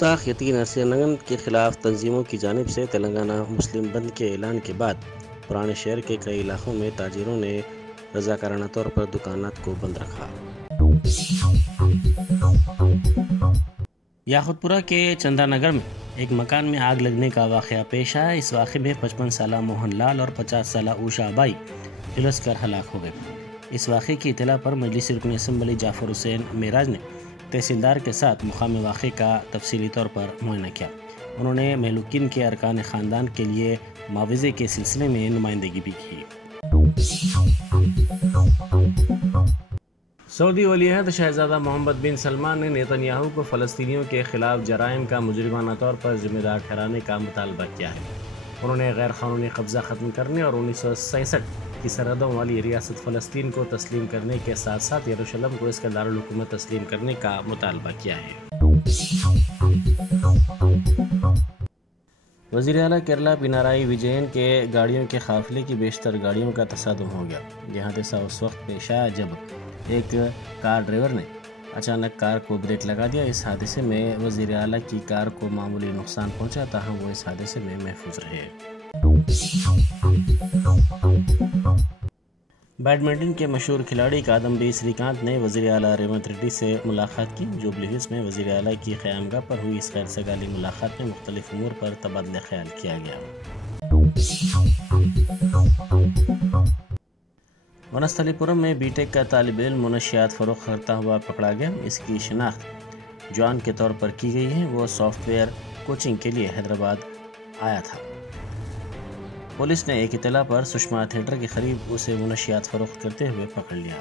گستاخ یتیم ارسلنگن کے خلاف تنظیموں کی جانب سے تلنگانہ مسلم بند کے اعلان کے بعد پرانے شہر کے کئی علاقوں میں تاجروں نے رضاکارانہ طور پر دکانات کو بند رکھا۔ یاقوت پورہ کے چندہ نگر میں ایک مکان میں آگ لگنے کا واقعہ پیش آیا۔ اس واقعے میں 55 سالہ موہن لال اور 50 سالہ اوشا بائی جھلس کر ہلاک ہو گئے۔ اس واقعے کی اطلاع پر مجلس رکن اسمبلی جعفر حسین معراج نے تحصیلدار کے ساتھ مقامی واقعے کا تفصیلی طور پر معائنہ کیا۔ انہوں نے مہلوکین کے ارکان خاندان کے لیے معاوضے کے سلسلے میں نمائندگی بھی کی۔ سعودی ولی عہد شہزادہ محمد بن سلمان نے نیتن یاہو کو فلسطینیوں کے خلاف جرائم کا مجرمانہ طور پر ذمہ دار ٹھہرانے کا مطالبہ کیا ہے۔ انہوں نے غیر قانونی قبضہ ختم کرنے اور 1967 کی سرحدوں والی ریاست فلسطین کو تسلیم کرنے کے ساتھ ساتھ یروشلم کو اس کا دارالحکومت تسلیم کرنے کا مطالبہ کیا ہے۔ وزیر اعلیٰ کیرلا پنارائی وجین کے گاڑیوں کے قافلے کی بیشتر گاڑیوں کا تصادم ہو گیا۔ یہ حادثہ اس وقت پیش آیا جب ایک کار ڈرائیور نے اچانک کار کو بریک لگا دیا۔ اس حادثے میں وزیر اعلیٰ کی کار کو معمولی نقصان پہنچا، تاہم وہ اس حادثے میں محفوظ رہے۔ بیڈمنٹن کے مشہور کھلاڑی کادمبی سری کانت نے وزیر اعلیٰ ریونت ریڈی سے ملاقات کی۔ جوبلی ہلز میں وزیر اعلیٰ کی قیامگاہ پر ہوئی اس غیر سگالی ملاقات میں مختلف امور پر تبادلہ خیال کیا گیا۔ ونستھلی پورم میں بی ٹیک کا طالب علم منشیات فروخت کرتا ہوا پکڑا گیا۔ اس کی شناخت جوان کے طور پر کی گئی ہے۔ وہ سافٹ ویئر کوچنگ کے لیے حیدرآباد آیا تھا۔ پولیس نے ایک اطلاع پر سشما تھیٹر کے قریب اسے منشیات فروخت کرتے ہوئے پکڑ لیا۔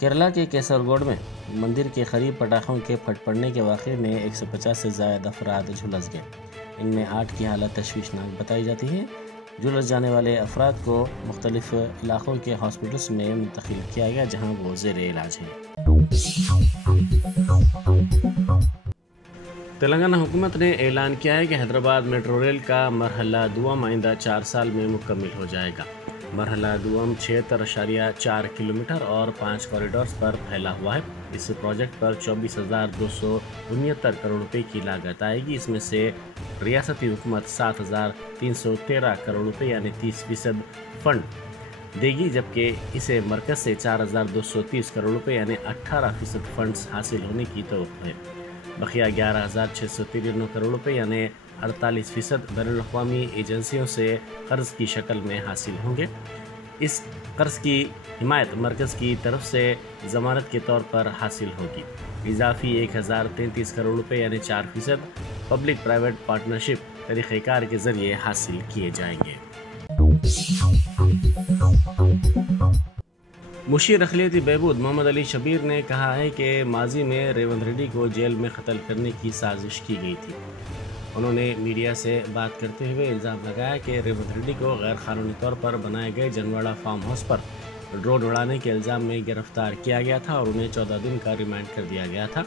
کیرلا کے کیسرگوڈ میں مندر کے قریب پٹاخوں کے پھٹ پڑنے کے واقعے میں 150 سے زائد افراد جھلس گئے۔ ان میں 8 کی حالت تشویشناک بتائی جاتی ہے۔ جھلس جانے والے افراد کو مختلف علاقوں کے ہاسپٹلز میں منتقل کیا گیا، جہاں وہ زیر علاج ہیں۔ تلنگانہ حکومت نے اعلان کیا ہے کہ حیدرآباد میٹرو ریل کا مرحلہ دوم آئندہ 4 سال میں مکمل ہو جائے گا۔ مرحلہ دوم 76.4 کلومیٹر اور 5 کوریڈورز پر پھیلا ہوا ہے۔ اس پروجیکٹ پر 24,269 کروڑ روپے کی لاگت آئے گی۔ اس میں سے ریاستی حکومت 7,313 کروڑ روپے یعنی 30% فنڈ دے گی، جبکہ اسے مرکز سے 4,230 کروڑ روپے یعنی 18% فنڈز حاصل ہونے کی توقع ہے۔ بقیہ 11,693 کروڑ روپے یعنی 48% بین الاقوامی ایجنسیوں سے قرض کی شکل میں حاصل ہوں گے۔ اس قرض کی حمایت مرکز کی طرف سے ضمانت کے طور پر حاصل ہوگی۔ اضافی 1,033 کروڑ روپے یعنی 4% پبلک پرائیویٹ پارٹنرشپ طریقہ کار کے ذریعے حاصل کیے جائیں گے۔ مشیر اقلیتی بہبود محمد علی شبیر نے کہا ہے کہ ماضی میں ریونت ریڈی کو جیل میں قتل کرنے کی سازش کی گئی تھی۔ انہوں نے میڈیا سے بات کرتے ہوئے الزام لگایا کہ ریونت ریڈی کو غیر قانونی طور پر بنائے گئے جنواڑہ فارم ہاؤس پر ڈرون اڑانے کے الزام میں گرفتار کیا گیا تھا اور انہیں 14 دن کا ریمانڈ کر دیا گیا تھا۔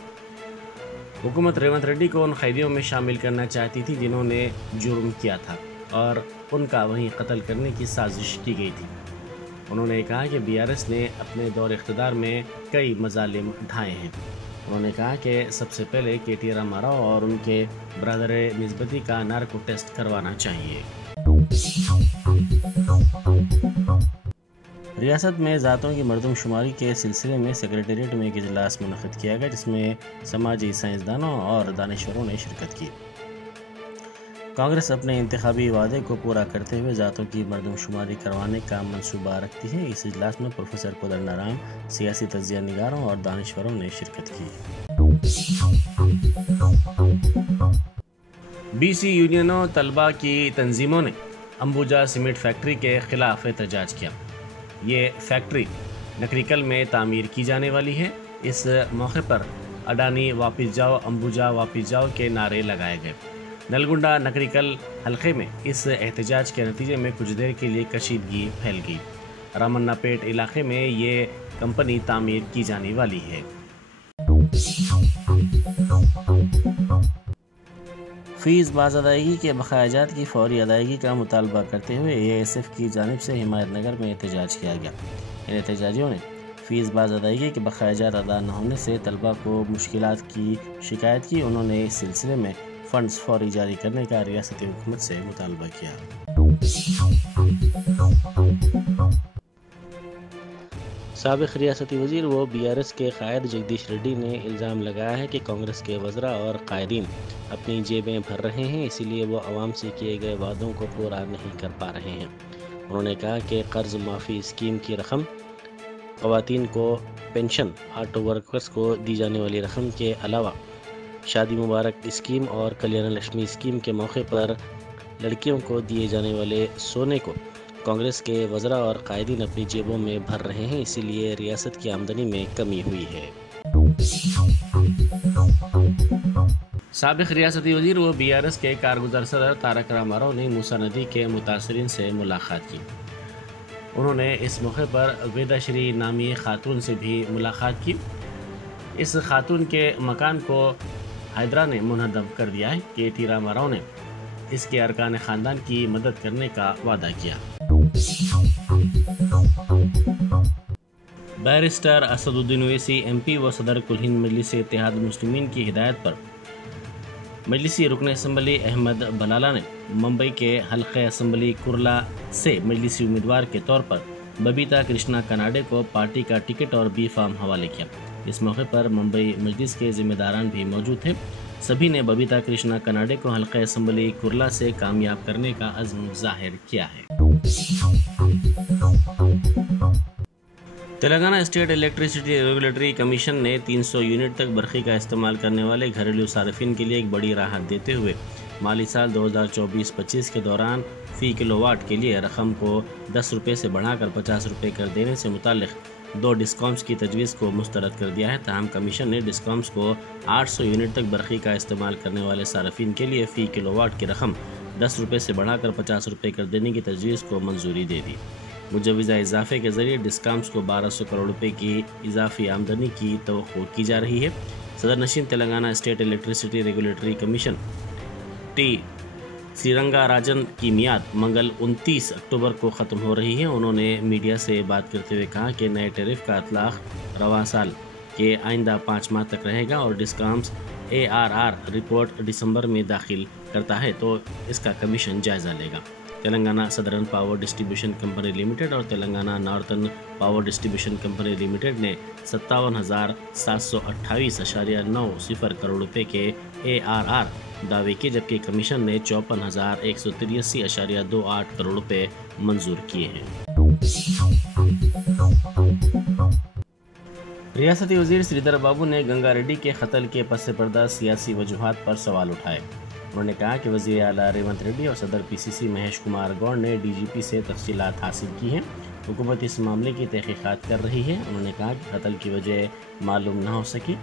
حکومت ریونت ریڈی کو ان قیدیوں میں شامل کرنا چاہتی تھی جنہوں نے جرم کیا تھا اور ان کا وہیں قتل کرنے کی سازش کی گئی تھی۔ انہوں نے کہا کہ BRS نے اپنے دور اقتدار میں کئی مظالم ڈھائے ہیں۔ انہوں نے کہا کہ سب سے پہلے KT راماراؤ اور ان کے برادر نسبتی کا نارکو ٹیسٹ کروانا چاہیے۔ ریاست میں ذاتوں کی مردم شماری کے سلسلے میں سیکریٹریٹ میں ایک اجلاس منعقد کیا گیا، جس میں سماجی سائنسدانوں اور دانشوروں نے شرکت کی۔ کانگریس اپنے انتخابی وعدے کو پورا کرتے ہوئے ذاتوں کی مردم شماری کروانے کا منصوبہ رکھتی ہے۔ اس اجلاس میں پروفیسر کودنڈارام، سیاسی تجزیہ نگاروں اور دانشوروں نے شرکت کی۔ BC یونینوں طلباء کی تنظیموں نے امبوجا سیمنٹ فیکٹری کے خلاف احتجاج کیا۔ یہ فیکٹری نکریکل میں تعمیر کی جانے والی ہے۔ اس موقع پر اڈانی واپس جاؤ، امبوجا واپس جاؤ کے نعرے لگائے گئے۔ نلگنڈا نکریکل حلقے میں اس احتجاج کے نتیجے میں کچھ دیر کے لیے کشیدگی پھیل گئی۔ رامنا پیٹ علاقے میں یہ کمپنی تعمیر کی جانے والی ہے۔ فیس باز ادائیگی کے بقایا جات کی فوری ادائیگی کا مطالبہ کرتے ہوئے AISF کی جانب سے ہمایت نگر میں احتجاج کیا گیا۔ ان احتجاجیوں نے فیس باز ادائیگی کے بقایا جات ادا نہ ہونے سے طلبہ کو مشکلات کی شکایت کی۔ انہوں نے اس سلسلے میں فنڈز فوری جاری کرنے کا ریاستی حکومت سے مطالبہ کیا۔ سابق ریاستی وزیر و BRS کے قائد جگدیش ریڈی نے الزام لگایا ہے کہ کانگریس کے وزراء اور قائدین اپنی جیبیں بھر رہے ہیں، اسی لیے وہ عوام سے کیے گئے وعدوں کو پورا نہیں کر پا رہے ہیں۔ انہوں نے کہا کہ قرض معافی اسکیم کی رقم، خواتین کو پینشن، آٹو ورکرز کو دی جانے والی رقم کے علاوہ شادی مبارک اسکیم اور کلیان لکشمی اسکیم کے موقع پر لڑکیوں کو دیے جانے والے سونے کو کانگریس کے وزراء اور قائدین اپنی جیبوں میں بھر رہے ہیں، اسی لیے ریاست کی آمدنی میں کمی ہوئی ہے۔ سابق ریاستی وزیر و BRS کے کارگزار صدر تارک راما نے موسیٰ ندی کے متاثرین سے ملاقات کی۔ انہوں نے اس موقع پر ویدا شری نامی خاتون سے بھی ملاقات کی۔ اس خاتون کے مکان کو حیدرا نے منہدم کر دیا ہے کہ راما راؤ نے اس کے ارکان خاندان کی مدد کرنے کا وعدہ کیا۔ بیرسٹر اسد الدین اویسی MP و صدر کل ہند مجلس اتحاد المسلمین کی ہدایت پر مجلسی رکن اسمبلی احمد بلالہ نے ممبئی کے حلقہ اسمبلی کرلا سے مجلسی امیدوار کے طور پر ببیتا کرشنا کناڈے کو پارٹی کا ٹکٹ اور B فارم حوالے کیا۔ اس موقع پر ممبئی مجلس کے ذمہ داران بھی موجود تھے۔ سبھی نے ببیتا کرشنا کناڈے کو حلقہ اسمبلی کرلا سے کامیاب کرنے کا عزم ظاہر کیا ہے۔ Telangana state electricity regulatory commission نے 300 یونٹ تک برقی کا استعمال کرنے والے گھریلو صارفین کے لیے ایک بڑی راحت دیتے ہوئے مالی سال 2024-25 کے دوران فی کلو واٹ کے لیے رقم کو 10 روپے سے بڑھا کر 50 روپے کر دینے سے متعلق 2 ڈسکامس کی تجویز کو مسترد کر دیا ہے۔ تاہم کمیشن نے ڈسکامس کو 800 یونٹ تک برقی کا استعمال کرنے والے صارفین کے لیے فی کلو واٹ کی رقم 10 روپے سے بڑھا کر 50 روپے کر دینے کی تجویز کو منظوری دے دی۔ مجوزہ اضافے کے ذریعے ڈسکامس کو 1200 کروڑ روپے کی اضافی آمدنی کی توقع کی جا رہی ہے۔ صدر نشین Telangana state electricity regulatory commission T Sringa Rajan کی میعاد منگل 29 اکتوبر کو ختم ہو رہی ہے۔ انہوں نے میڈیا سے بات کرتے ہوئے کہا کہ نئے ٹیرف کا اطلاق رواں سال کے آئندہ 5 ماہ تک رہے گا اور ڈسکامس ARR رپورٹ دسمبر میں داخل کرتا ہے تو اس کا کمیشن جائزہ لے گا۔ Telangana southern power distribution company limited اور Telangana northern power distribution company limited نے 57,728.90 کروڑ روپے کے ARR دعوے کیے، جبکہ کمیشن نے 54,183.28 کروڑ روپے منظور کیے ہیں۔ ریاستی وزیر سریدھر بابو نے گنگا ریڈی کے قتل کے پس پردہ سیاسی وجوہات پر سوال اٹھائے۔ انہوں نے کہا کہ وزیر اعلیٰ ریونت ریڈی اور صدر PCC مہیش کمار گوڑ نے DGP سے تفصیلات حاصل کی ہیں۔ حکومت اس معاملے کی تحقیقات کر رہی ہے۔ انہوں نے کہا کہ قتل کی وجہ معلوم نہ ہو سکی۔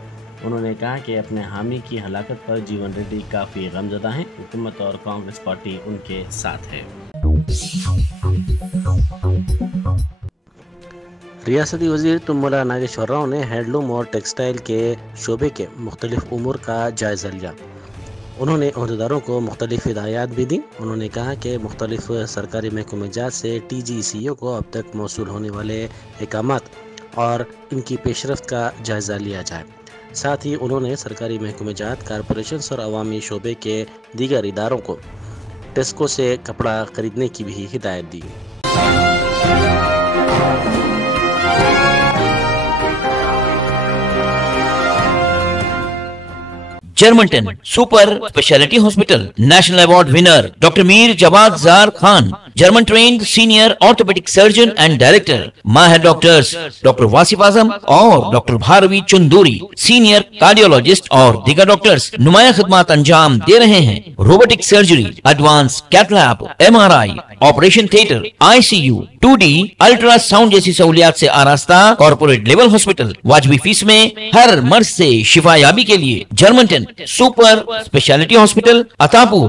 انہوں نے کہا کہ اپنے حامی کی ہلاکت پر جیون ریڈی کافی غمزدہ ہیں۔ حکومت اور کانگریس پارٹی ان کے ساتھ ہے۔ ریاستی وزیر تملا ناگیشور راؤ نے ہینڈلوم اور ٹیکسٹائل کے شعبے کے مختلف امور کا جائزہ لیا۔ انہوں نے عہدیداروں کو مختلف ہدایات بھی دیں۔ انہوں نے کہا کہ مختلف سرکاری محکمہ جات سے TGCO کو اب تک موصول ہونے والے احکامات اور ان کی پیشرفت کا جائزہ لیا جائے۔ ساتھ ہی انہوں نے سرکاری محکمہ جات، کارپوریشنز اور عوامی شعبے کے دیگر اداروں کو ٹیسکو سے کپڑا خریدنے کی بھی ہدایت دی۔ جرمنٹن super speciality hospital national award winner doctor Mir Jawad Zar Khan, German trained senior orthopaedic surgeon and director, ماہر ڈاکٹرز ڈاکٹر واصف اعظم اور doctor Bharavi Chanduri, senior cardiologist اور دیگر ڈاکٹرز نمایاں خدمات انجام دے رہے ہیں۔ Robotic surgery, advance cath lab, MRI، operation theatre, ICU، 2D ultrasound جیسی سہولیات سے آراستہ کارپوریٹ لیول ہاسپٹل، واجبی فیس میں ہر مرض سے شفا یابی کے لیے جرمنٹن سپر اسپیشلٹی ہاسپٹل عطا پور۔